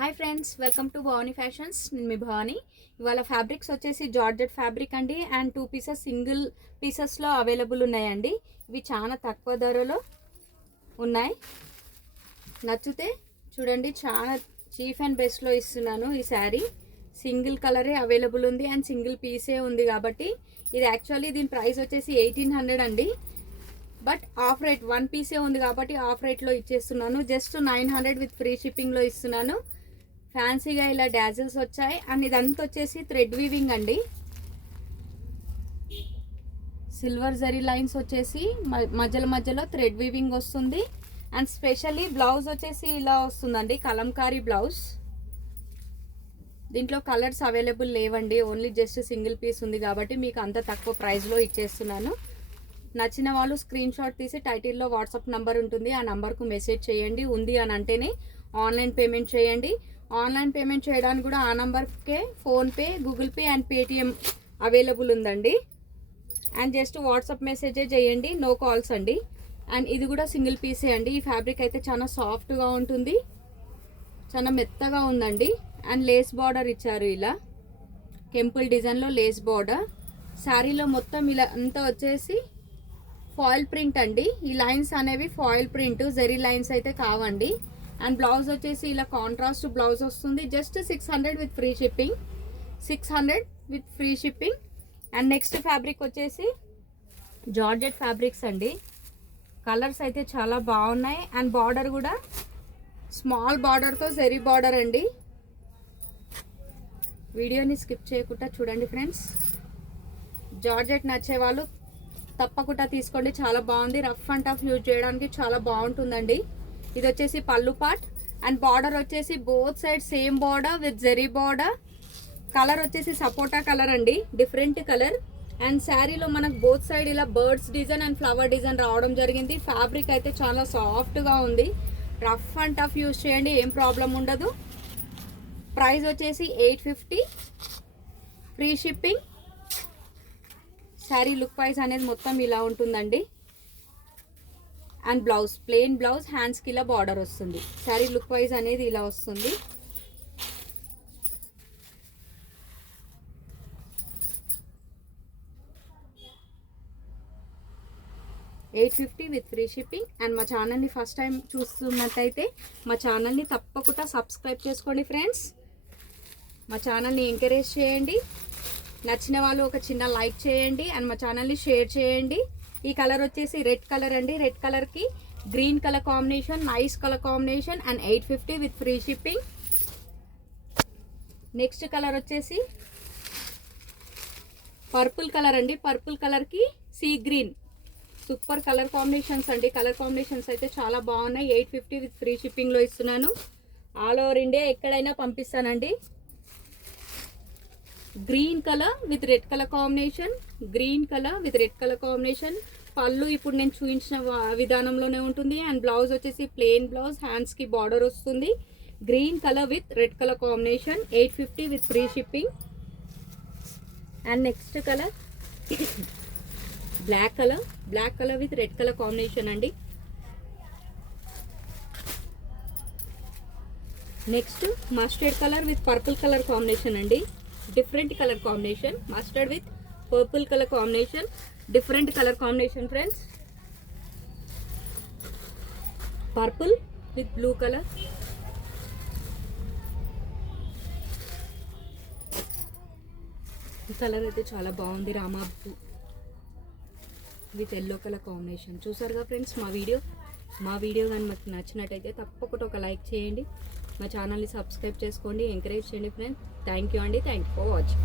Hi friends, welcome to Bhavani fashions. నేను మీ భవానీ. ఇవాళ fabrics వచ్చేసి జార్జెట్ ఫ్యాబ్రిక్ అండి అండ్ 2 పీసెస్ సింగిల్ పీసెస్లో అవైలబుల్ ఉన్నాయండి. ఇవి చాలా తక్కువ ధరలో ఉన్నాయి. నచ్చితే చూడండి, చాలా చీప్ అండ్ బెస్ట్లో ఇస్తున్నాను. ఈ శారీ సింగిల్ కలరే అవైలబుల్ ఉంది అండ్ సింగిల్ పీసే ఉంది కాబట్టి ఇది యాక్చువల్లీ దీని ప్రైస్ వచ్చేసి 1800 అండి. బట్ ఆఫ్ రేట్ 1 పీసే ఉంది కాబట్టి ఆఫ్ రేట్లో ఇచ్చేస్తున్నాను. జస్ట్ 900 విత్ ఫ్రీ షిప్పింగ్లో ఇస్తున్నాను. ఫ్యాన్సీగా ఇలా డాజిల్స్ వచ్చాయి అండ్ ఇదంతా వచ్చేసి థ్రెడ్ వీవింగ్ అండి. సిల్వర్ జరీ లైన్స్ వచ్చేసి మధ్యలో థ్రెడ్ వీవింగ్ వస్తుంది అండ్ స్పెషల్లీ బ్లౌజ్ వచ్చేసి ఇలా వస్తుందండి, కలంకారీ బ్లౌజ్. దీంట్లో కలర్స్ అవైలబుల్ లేవండి, ఓన్లీ జస్ట్ సింగిల్ పీస్ ఉంది కాబట్టి మీకు అంత తక్కువ ప్రైస్లో ఇచ్చేస్తున్నాను. నచ్చిన వాళ్ళు స్క్రీన్ షాట్ తీసి టైటిల్లో వాట్సాప్ నంబర్ ఉంటుంది, ఆ నంబర్కు మెసేజ్ చేయండి. ఉంది అని అంటేనే ఆన్లైన్ పేమెంట్ చేయండి. ఆన్లైన్ పేమెంట్ చేయడానికి కూడా ఆ నంబర్కే PhonePe, Google Pay and Paytm available ఉందండి. అండ్ జస్ట్ వాట్సాప్ మెసేజే చేయండి, నో కాల్స్ అండి. అండ్ ఇది కూడా సింగిల్ పీసే అండి. ఈ ఫ్యాబ్రిక్ అయితే చాలా సాఫ్ట్గా ఉంటుంది, చాలా మెత్తగా ఉందండి. అండ్ లేస్ బార్డర్ ఇచ్చారు, ఇలా టెంపుల్ డిజైన్లో లేస్ బార్డర్. శారీలో మొత్తం ఇలా అంతా వచ్చేసి ఫాయిల్ ప్రింట్ అండి. ఈ లైన్స్ అనేవి ఫాయిల్ ప్రింట్, జెరీ లైన్స్ అయితే కావండి. అండ్ బ్లౌజ్ వచ్చేసి ఇలా కాంట్రాస్ట్ బ్లౌజ్ వస్తుంది. Just 600 with free shipping. 600 with free shipping. And next fabric వచ్చేసి జార్జెట్ ఫ్యాబ్రిక్స్ అండి. కలర్స్ అయితే చాలా బాగున్నాయి అండ్ బార్డర్ కూడా స్మాల్ బార్డర్తో జెరీ బార్డర్ అండి. వీడియోని స్కిప్ చేయకుండా చూడండి ఫ్రెండ్స్. జార్జెట్ నచ్చే వాళ్ళు తప్పకుండా తీసుకోండి, చాలా బాగుంది. రఫ్ అండ్ టఫ్ యూజ్ చేయడానికి చాలా బాగుంటుందండి. ఇది వచ్చేసి పళ్ళు పార్ట్ అండ్ బార్డర్ వచ్చేసి both side same border with zari border. Colour వచ్చేసి సపోటా కలర్ అండి, డిఫరెంట్ కలర్. అండ్ శారీలో మనకు బోత్ సైడ్ ఇలా birds design and flower design రావడం జరిగింది. ఫ్యాబ్రిక్ అయితే చాలా సాఫ్ట్గా ఉంది. రఫ్ అండ్ టఫ్ యూజ్ చేయండి, ఏం ప్రాబ్లం ఉండదు. ప్రైస్ వచ్చేసి 850 free shipping. Sari look wise అనేది మొత్తం ఇలా ఉంటుందండి. అండ్ బ్లౌజ్ ప్లెయిన్ బ్లౌజ్, హ్యాండ్స్కి ఇలా బార్డర్ వస్తుంది. శారీ లుక్ వైజ్ అనేది ఇలా వస్తుంది. $850 విత్ ఫ్రీ షిప్పింగ్. అండ్ మా ఛానల్ని ఫస్ట్ టైం చూస్తున్నట్టయితే మా ఛానల్ని తప్పకుండా సబ్స్క్రైబ్ చేసుకోండి ఫ్రెండ్స్. మా ఛానల్ని ఎంకరేజ్ చేయండి. నచ్చిన వాళ్ళు ఒక చిన్న లైక్ చేయండి అండ్ మా ఛానల్ని షేర్ చేయండి. ఈ కలర్ వచ్చేసి రెడ్ కలర్ అండి. రెడ్ కలర్కి green colour combination, nice colour combination. And 850 with free shipping. Next colour వచ్చేసి పర్పుల్ కలర్ అండి. పర్పుల్ కలర్కి sea green. Super colour combinations అండి. కలర్ కాంబినేషన్స్ అయితే చాలా బాగున్నాయి. 850 విత్ ఫ్రీ షిప్పింగ్లో ఇస్తున్నాను. ఆల్ ఓవర్ ఇండియా ఎక్కడైనా పంపిస్తానండి. Green colour with red colour combination, green colour with red colour combination. పళ్ళు ఇప్పుడు నేను చూపించిన విధానంలోనే ఉంటుంది. అండ్ బ్లౌజ్ వచ్చేసి ప్లెయిన్ బ్లౌజ్, హ్యాండ్స్కి బార్డర్ వస్తుంది. Green colour with red colour combination. 850 with free shipping. And next colour black colour. Black colour with red colour combination అండి. Next mustard colour with purple colour combination అండి. Different colour combination, mustard with purple colour combination. Different colour combination friends. Purple with blue colour. ఈ colour అయితే చాలా బాగుంది, Rama blue with yellow colour combination. చూసారుగా friends మా video కానీ మీకు నచ్చినట్టయితే తప్పకుండా ఒక లైక్ చేయండి. మా ఛానల్ని సబ్స్క్రైబ్ చేసుకోండి, ఎంకరేజ్ చేయండి ఫ్రెండ్స్. థ్యాంక్ యూ అండి. Thank you for watching.